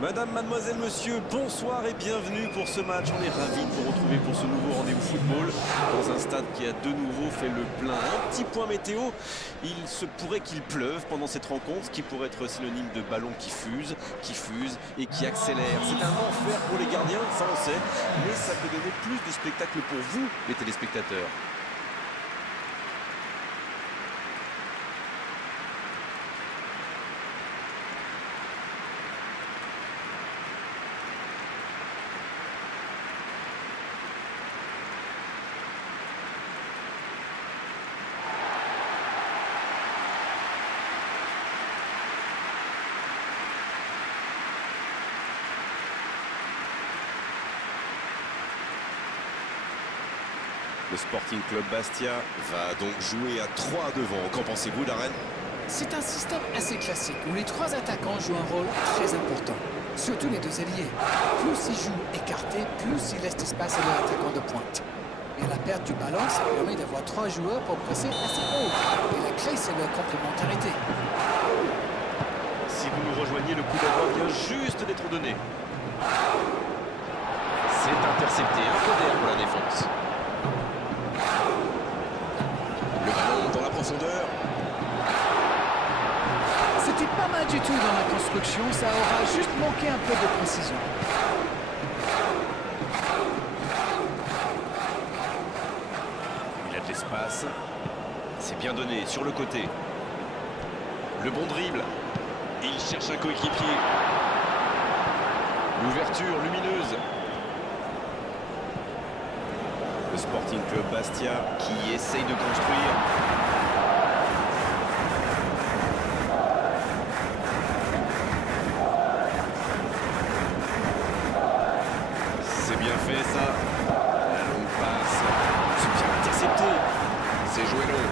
Madame, mademoiselle, monsieur, bonsoir et bienvenue pour ce match. On est ravis de vous retrouver pour ce nouveau rendez-vous football dans un stade qui a de nouveau fait le plein. Un petit point météo, il se pourrait qu'il pleuve pendant cette rencontre, ce qui pourrait être synonyme de ballon qui fuse et qui accélère. C'est un enfer pour les gardiens, ça on sait, mais ça peut donner plus de spectacle pour vous, les téléspectateurs. Le Sporting Club Bastia va donc jouer à 3 devant. Qu'en pensez-vous, Darren? C'est un système assez classique où les trois attaquants jouent un rôle très important, surtout les deux ailiers. Plus ils jouent écartés, plus ils laissent espace à l'attaquant de pointe. Et à la perte du ballon, ça permet d'avoir trois joueurs pour presser assez haut. Et la clé, c'est leur complémentarité. Si vous nous rejoignez, le coup d'envoi vient juste d'être donné. C'est intercepté, un peu d'air pour la défense. Le ballon dans la profondeur. C'était pas mal du tout dans la construction, ça aura juste manqué un peu de précision. Il a de l'espace. C'est bien donné, sur le côté. Le bon dribble. Il cherche un coéquipier. L'ouverture lumineuse. Le Sporting Club Bastia qui essaye de construire. C'est bien fait ça. La longue passe. C'est bien intercepté. C'est joué long.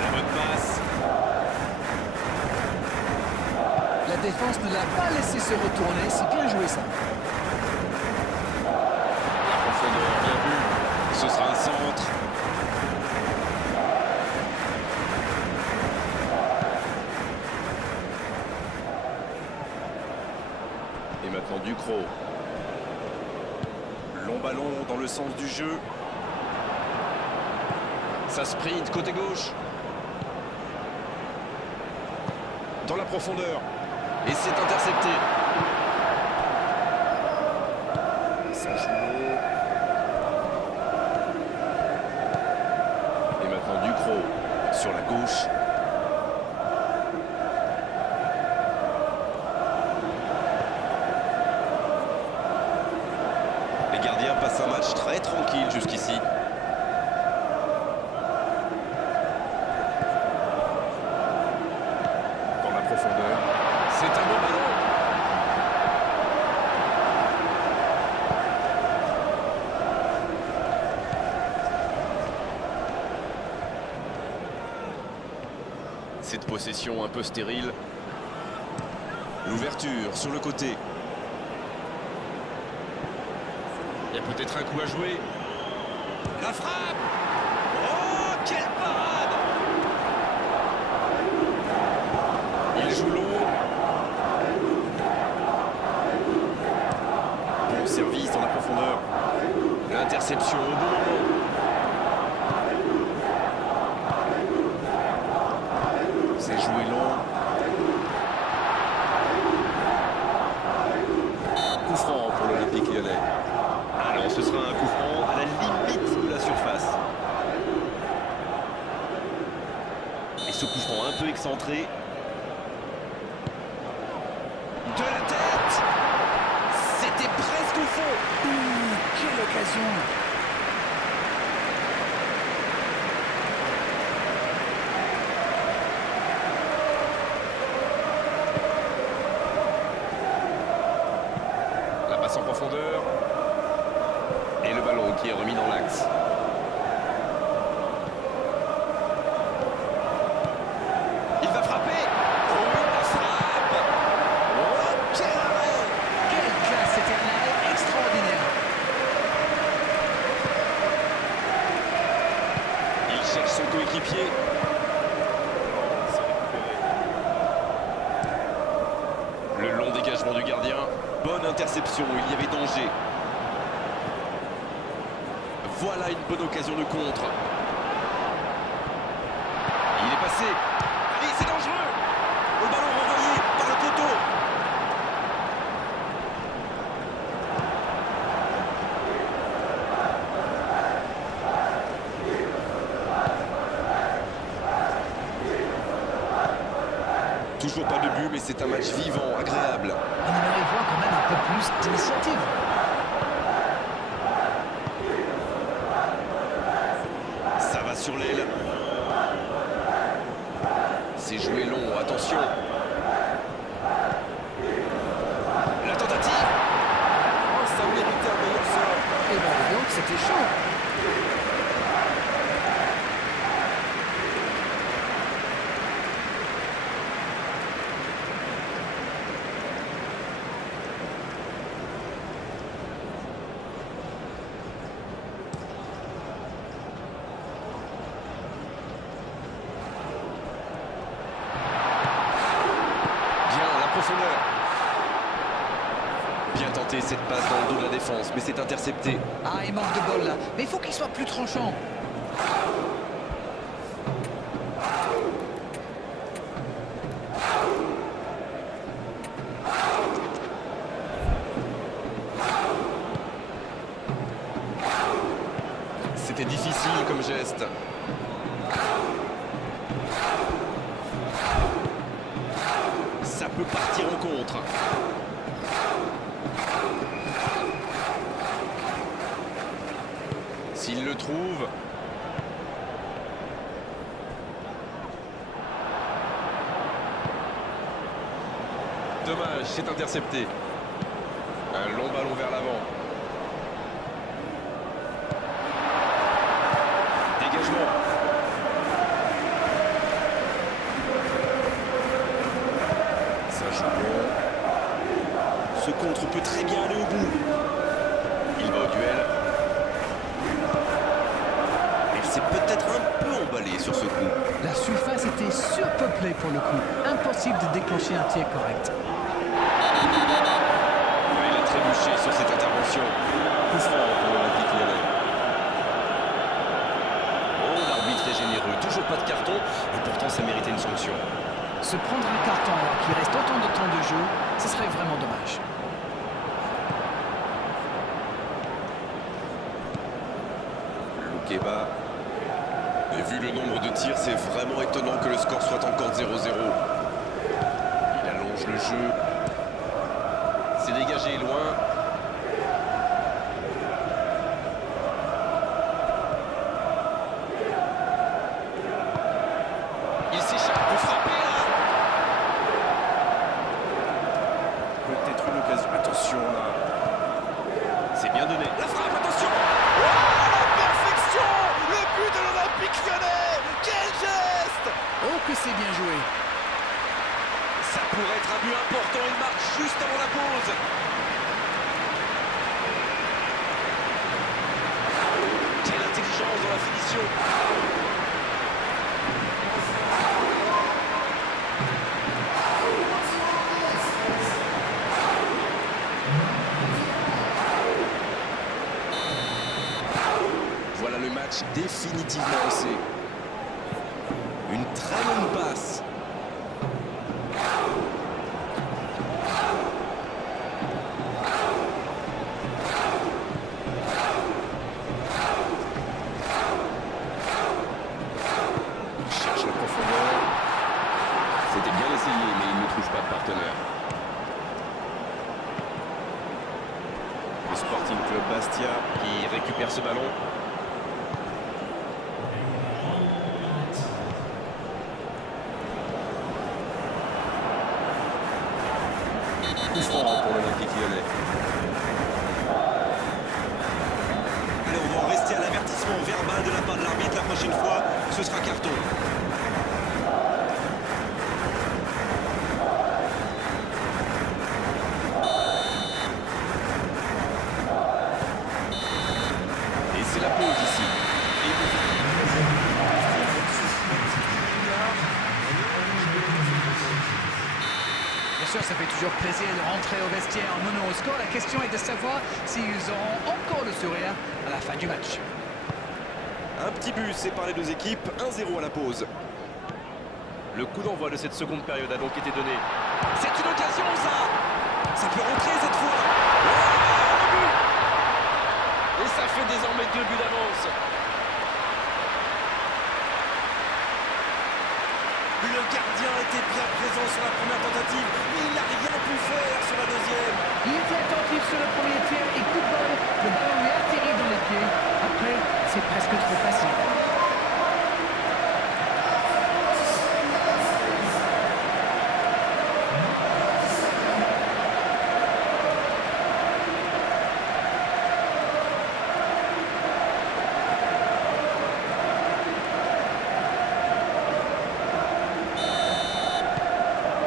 La bonne passe. La défense ne l'a pas laissé se retourner, c'est bien joué ça. La profondeur, bien vu. Ce sera un centre. Et maintenant Ducrot. Long ballon dans le sens du jeu. Ça sprint côté gauche. Dans la profondeur. Et c'est intercepté. Ça joue. Et maintenant Ducrot sur la gauche. Les gardiens passent un match très tranquille jusqu'ici. Dans la profondeur. C'est un bon ballon. Cette possession un peu stérile. L'ouverture sur le côté. Il y a peut-être un coup à jouer. La frappe! Oh, quelle parade! Il joue long. Bon service dans la profondeur. L'interception au bon moment. C'est joué long. Coup franc pour l'Olympique Lyonnais. Alors ce sera un coup franc à la limite de la surface. Et ce coup franc un peu excentré. De la tête! C'était presque au fond. Quelle occasion! La passe en profondeur. Et le ballon qui est remis dans l'axe. Il va frapper. Oh, la frappe. Oh, quel arrêt. Quelle classe! C'était un arrêt extraordinaire! Il cherche son coéquipier. C'est récupéré. l'interception, il y avait danger. Voilà une bonne occasion de contre. Il est passé. Allez, c'est dangereux. Le ballon renvoyé par le poteau. Toujours pas de but, mais c'est un match vivant, agréable. On aimerait voir quand même un peu plus d'initiative. Ça va sur l'aile. C'est joué long, attention. La tentative. Oh, ça méritait un meilleur sort. Et bien donc, c'était chaud. Profondeur. Bien tenté cette passe dans le dos de la défense, mais c'est intercepté. Ah, il manque de bol là. Mais il faut qu'il soit plus tranchant. C'était difficile comme geste. Ça peut partir en contre. S'il le trouve. Dommage, c'est intercepté. Un long ballon vers l'avant. Dégagement. Ça joue bon. Ce contre peut très bien aller au bout. Il va au duel. Il s'est peut-être un peu emballé sur ce coup. La surface était surpeuplée pour le coup. Impossible de déclencher un tir correct. Il a trébuché sur cette intervention. Coup franc pour l'Olympique Lyonnais. Oh, l'arbitre est généreux. Toujours pas de carton, et pourtant ça méritait une sanction. Se prendre un carton alors qu'il reste autant de temps de jeu, ce serait vraiment dommage. Loukeba. Et vu le nombre de tirs, c'est vraiment étonnant que le score soit encore 0-0. Il allonge le jeu. C'est dégagé loin. Il s'échappe pour frapper là. Peut-être une occasion. Attention là. C'est bien donné. La frappe, attention. Oh, la perfection. Le but de l'Olympique Lyonnais. Quel geste. Oh que c'est bien joué. Ça pourrait être un but important. Il marque juste avant la pause. Quelle intelligence dans la finition. Voilà le match définitivement lancé. Une très longue passe. Il cherche la profondeur. C'était bien essayé, mais il ne trouve pas de partenaire. Le Sporting Club Bastia qui récupère ce ballon. Coup franc pour l'Olympique Lyonnais. Allez, on va en rester à l'avertissement verbal de la part de l'arbitre. La prochaine fois, ce sera carton. Et c'est la pause ici. Bien sûr, ça fait toujours toujours plaisir de rentrer au vestiaire en menant au score. La question est de savoir s'ils auront encore le sourire à la fin du match. Un petit but sépare les deux équipes, 1-0 à la pause. Le coup d'envoi de cette seconde période a donc été donné. C'est une occasion, ça! Ça peut rentrer cette fois! Oh, le but! Et ça fait désormais 2 buts d'avance. Le gardien était bien présent sur la première tentative, mais il n'a rien pu faire sur la deuxième. Il était attentif sur le premier tir et coup de bol. Le ballon lui atterrit dans les pieds. Après, c'est presque trop facile.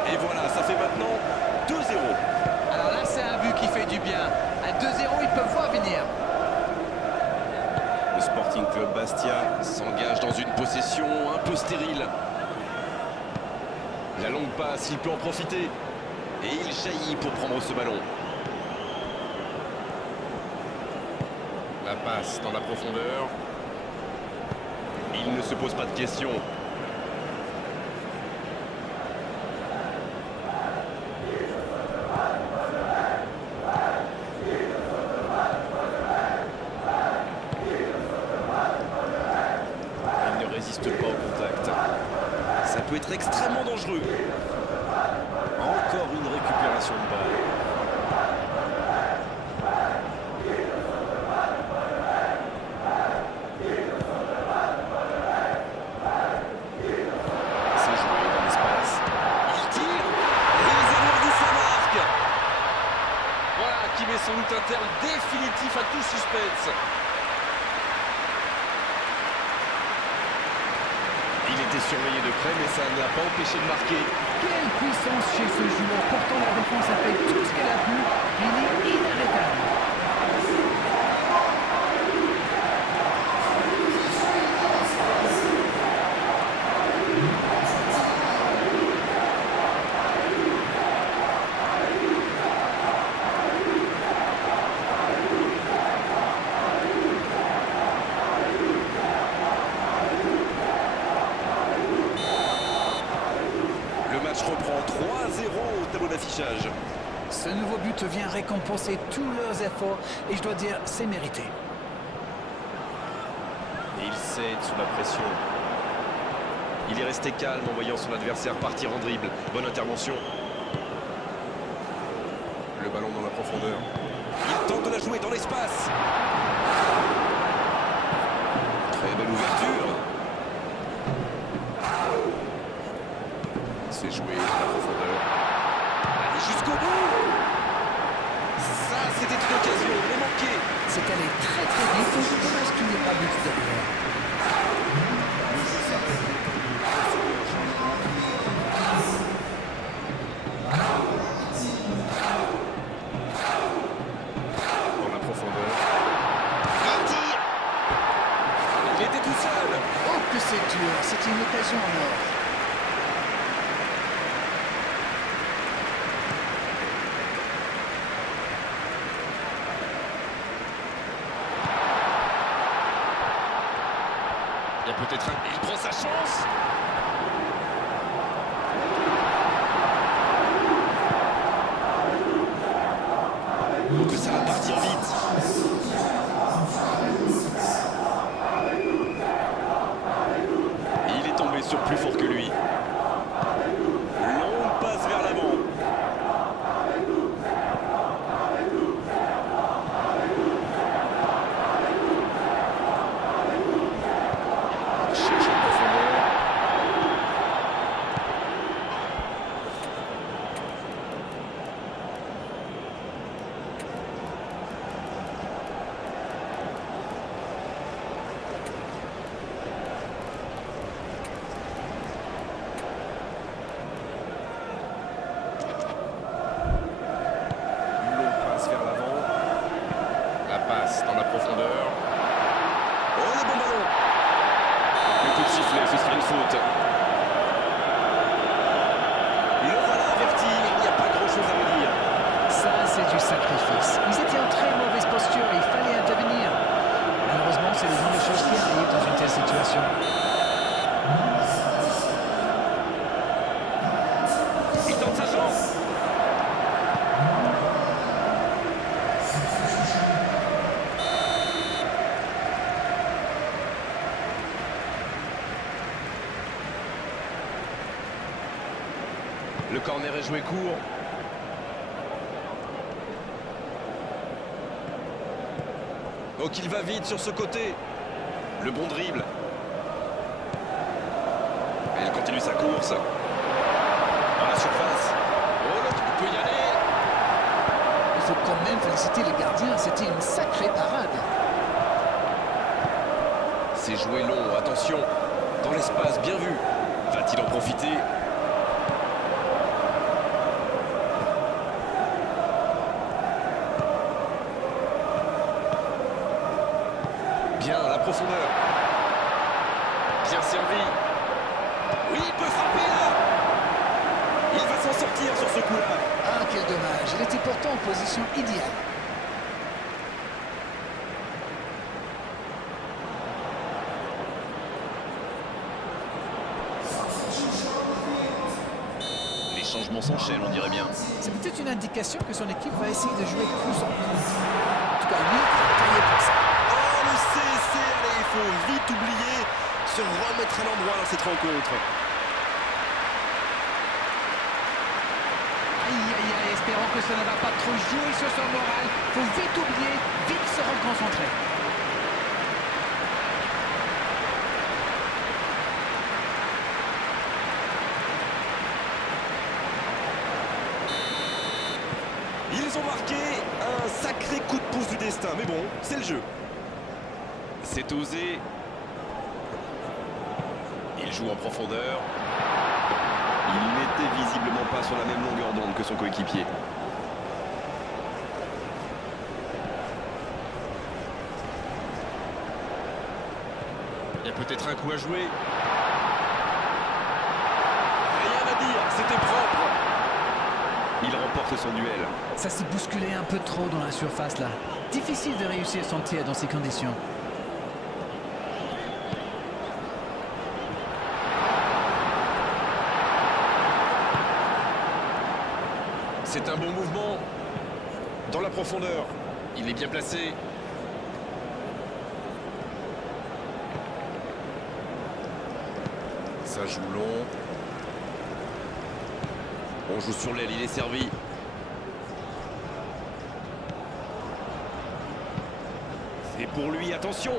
Et voilà, ça fait maintenant 2-0. Alors là, c'est un but qui fait du bien. À 2-0, ils peuvent voir venir. Le Sporting Club Bastia s'engage dans une possession un peu stérile. La longue passe, il peut en profiter. Et il jaillit pour prendre ce ballon. La passe dans la profondeur. Il ne se pose pas de questions. Il ne résiste pas au contact. Ça peut être extrêmement dangereux. Encore une récupération de balle. C'est joué dans l'espace. Il tire et ils alourdissent sa marque. Voilà qui met sans doute un terme définitif à tout suspense. Il était surveillé de près, mais ça ne l'a pas empêché de marquer. Quelle puissance chez ce joueur. Pourtant, la défense a fait tout ce qu'elle a pu. Il est inarrêtable. Le match reprend 3-0 au tableau d'affichage. Ce nouveau but vient récompenser tous leurs efforts et je dois dire, c'est mérité. Et il cède sous la pression. Il est resté calme en voyant son adversaire partir en dribble. Bonne intervention. Le ballon dans la profondeur. Il tente de la jouer dans l'espace. Très belle ouverture. C'est joué dans la profondeur. Allez jusqu'au bout. Ça, c'était une occasion. Il est manqué. C'est allé très très vite. Dommage qu'il n'y ait pas but derrière. Dans la profondeur. Il tire. Il était tout seul. Oh que c'est dur. C'est une occasion en or. Il y a peut-être un... Il prend sa chance. Oh, que ça va partir vite. Il est tombé sur plus fort que lui. Longue passe vers l'avant. Cherche en profondeur. Une longue passe vers l'avant. La passe dans la profondeur. Oh, le bon ballon. Le coup de sifflet, ce sera une faute. Le voilà averti, il n'y a pas grand-chose à redire. c'est du sacrifice. Ils étaient en très mauvaise posture et il fallait intervenir. Malheureusement, c'est le genre de choses qui arrivent dans une telle situation. Il tente sa chance. Le corner est joué court. Oh, qu'il va vite sur ce côté. Le bon dribble. Et il continue sa course. Dans la surface. Oh, l'autre peut y aller. Il faut quand même féliciter les gardiens, c'était une sacrée parade. C'est joué long, attention. Dans l'espace, bien vu. Va-t-il en profiter? Bien, la profondeur. Bien servi. Oui, il peut frapper là. Il va s'en sortir sur ce coup-là. Ah, quel dommage, il était pourtant en position idéale. Les changements s'enchaînent, on dirait bien. C'est peut-être une indication que son équipe va essayer de jouer plus en contre. En tout cas, lui, il est taillé pour ça. Oh, le CSC, allez, il faut vite oublier, se remettre à l'endroit dans cette rencontre. Aïe, aïe, aïe, espérons que ça ne va pas trop jouer sur son moral. Faut vite oublier, vite se reconcentrer. Ils ont marqué un sacré coup de pouce du destin, mais bon, c'est le jeu. C'est osé. Il joue en profondeur. Il n'était visiblement pas sur la même longueur d'onde que son coéquipier. Il y a peut-être un coup à jouer. Rien à dire, c'était propre. Il remporte son duel. Ça s'est bousculé un peu trop dans la surface là. Difficile de réussir son tir dans ces conditions. C'est un bon mouvement. Dans la profondeur. Il est bien placé. Ça joue long. On joue sur l'aile, il est servi. C'est pour lui, attention.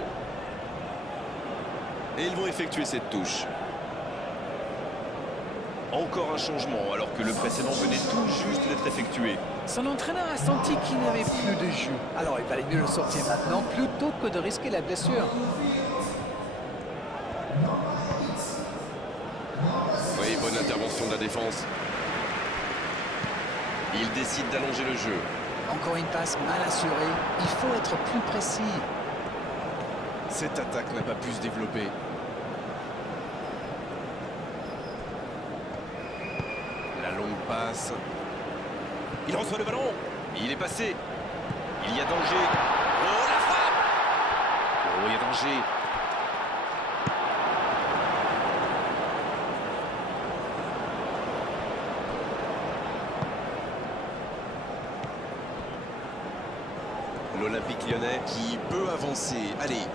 Et ils vont effectuer cette touche. Encore un changement, alors que le précédent venait tout juste d'être effectué. Son entraîneur a senti qu'il n'avait plus de jus. Alors il valait mieux le sortir maintenant plutôt que de risquer la blessure. Oui, bonne intervention de la défense. Il décide d'allonger le jeu. Encore une passe mal assurée. Il faut être plus précis. Cette attaque n'a pas pu se développer. La longue passe. Il reçoit le ballon. Il est passé. Il y a danger. Oh, la frappe! Oh, il y a danger. L'Olympique Lyonnais qui peut avancer. Allez.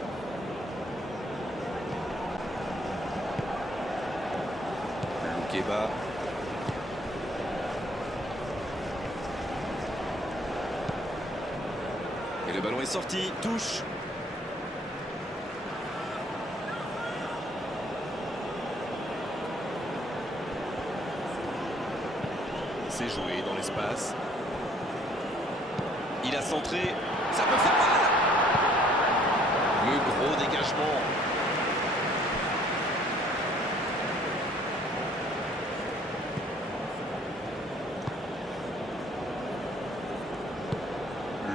Loukeba. Et le ballon est sorti. Touche. C'est joué dans l'espace. Il a centré. Ça peut faire mal. Le gros dégagement.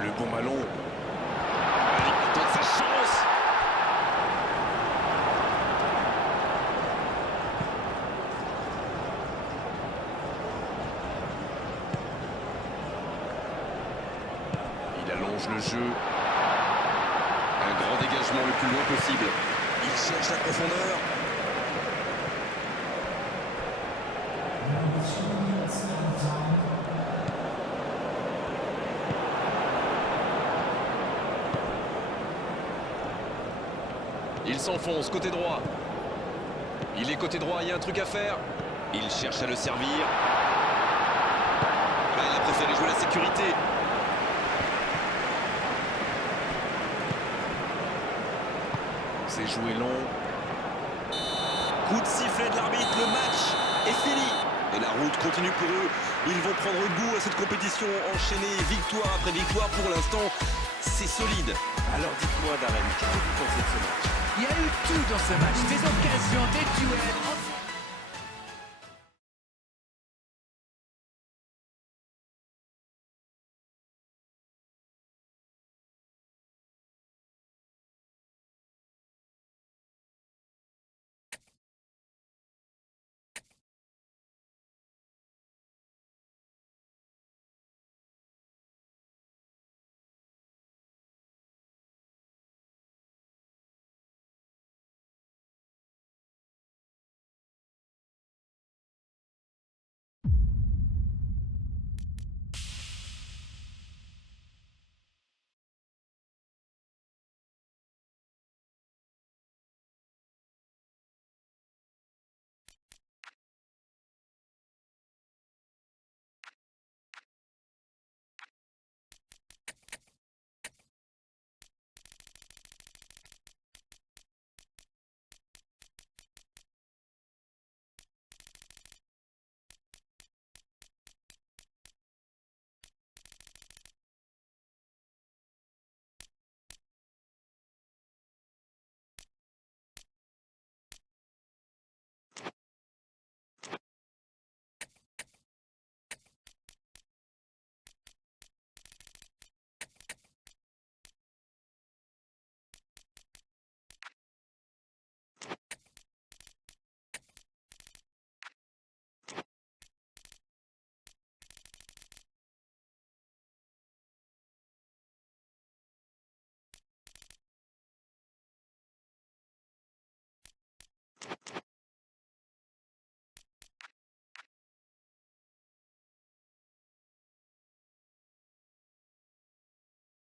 Le bon ballon. Allez, il tente sa chance. prolonge le jeu. Un grand dégagement le plus loin possible. Il cherche la profondeur. Il s'enfonce côté droit. Il est côté droit, il y a un truc à faire. Il cherche à le servir. Ah, il a préféré jouer la sécurité. C'est joué long. Coup de sifflet de l'arbitre, le match est fini. Et la route continue pour eux. Ils vont prendre goût à cette compétition enchaînée, victoire après victoire. Pour l'instant, c'est solide. Alors dites-moi, Darren, qu'est-ce que vous pensez de ce match? Il y a eu tout dans ce match, des occasions, des duels.